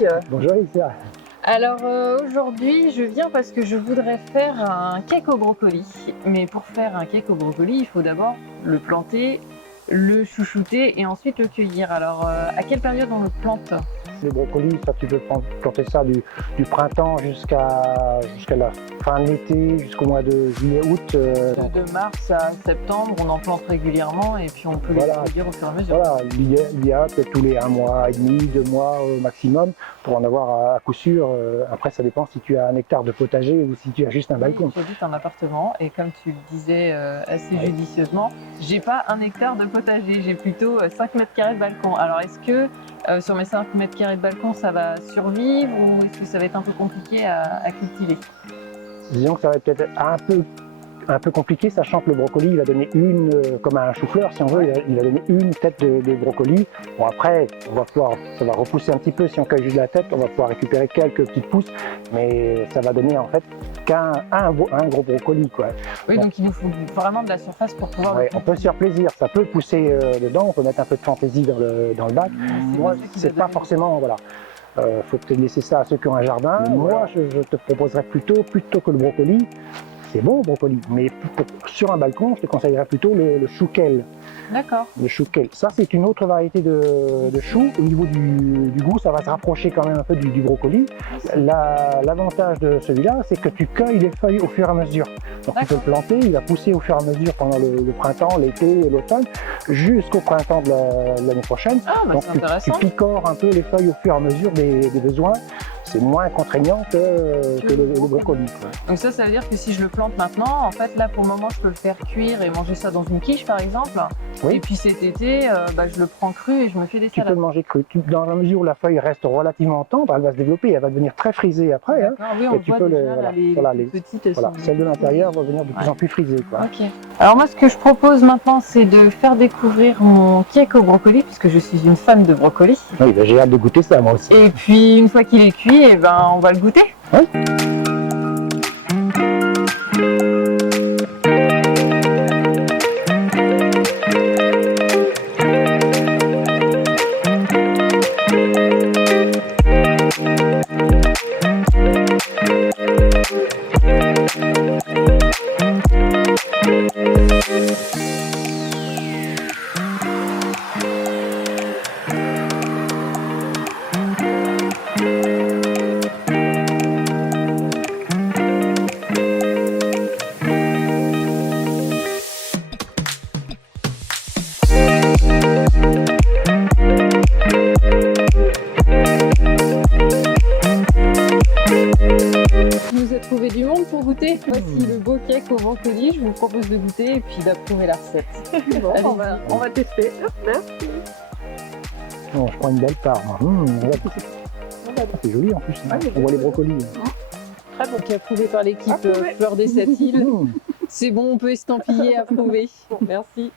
Eric. Bonjour Alicia. Alors aujourd'hui je viens parce que je voudrais faire un cake au brocoli. Mais pour faire un cake au brocoli, il faut d'abord le planter, le chouchouter et ensuite le cueillir. Alors à quelle période on le plante? Le brocoli, ça, tu peux planter ça du printemps jusqu'à la fin de l'été, jusqu'au mois de juillet-août. De mars à septembre, on en plante régulièrement et puis on peut les cueillir au fur et à mesure. Voilà, l'idéal peut-être tous les 1 mois et demi, 2 mois au maximum pour en avoir à coup sûr. Après, ça dépend si tu as 1 hectare de potager ou si tu as juste un balcon. J'habite en appartement et comme tu le disais assez judicieusement, j'ai pas 1 hectare de potager, j'ai plutôt 5 mètres carrés de balcon. Alors est-ce que sur mes 5 mètres carrés de balcon ça va survivre ou est-ce que ça va être un peu compliqué à cultiver? Disons que ça va être un peu compliqué, sachant que le brocoli, il va donner comme un chou-fleur, si on veut, il va donner une tête de brocoli. Bon, après, ça va repousser un petit peu si on cueille juste la tête, on va pouvoir récupérer quelques petites pousses, mais ça va donner en fait un gros brocoli, quoi. Oui, donc il nous faut vraiment de la surface pour pouvoir... Ouais, on peut se faire plaisir, ça peut pousser dedans, on peut mettre un peu de fantaisie dans le bac. Moi, c'est pas forcément, voilà. Faut peut-être laisser ça à ceux qui ont un jardin. Moi, je te proposerais plutôt que le brocoli. C'est bon le brocoli, mais sur un balcon, je te conseillerais plutôt le chouquel. D'accord. Le chouquel. Ça, c'est une autre variété de chou. Au niveau du goût, ça va se rapprocher quand même un peu du brocoli. L'avantage de celui-là, c'est que tu cueilles les feuilles au fur et à mesure. Donc tu peux le planter, il va pousser au fur et à mesure pendant le printemps, l'été et l'automne, jusqu'au printemps de l'année prochaine. Ah, bah, donc tu picores un peu les feuilles au fur et à mesure des besoins. C'est moins contraignant que le brocoli, quoi. Donc ça veut dire que si je le plante maintenant, en fait là pour le moment je peux le faire cuire et manger ça dans une quiche par exemple. Oui. Et puis cet été, je le prends cru et je me fais des salades. Tu peux le manger cru. Dans la mesure où la feuille reste relativement tendre, elle va se développer, elle va devenir très frisée après. Hein. Oui, on voit déjà les petites. Celle de l'intérieur va devenir de plus en plus frisée, quoi. Ok. Alors moi ce que je propose maintenant c'est de faire découvrir mon cake au brocoli puisque je suis une fan de brocoli. Oui, j'ai hâte de goûter ça moi aussi. Et puis une fois qu'il est cuit, on va le goûter. Oui. Trouver du monde pour goûter. Voici le beau cake au brocoli, je vous propose de goûter et puis d'approuver la recette. Bon, on va tester. Merci. Bon, je prends une belle part. C'est joli en plus. Hein. On voit les brocolis. Très bon. Qui est approuvé par l'équipe Fleur des 7 îles. C'est bon, on peut estampiller approuvé. Merci.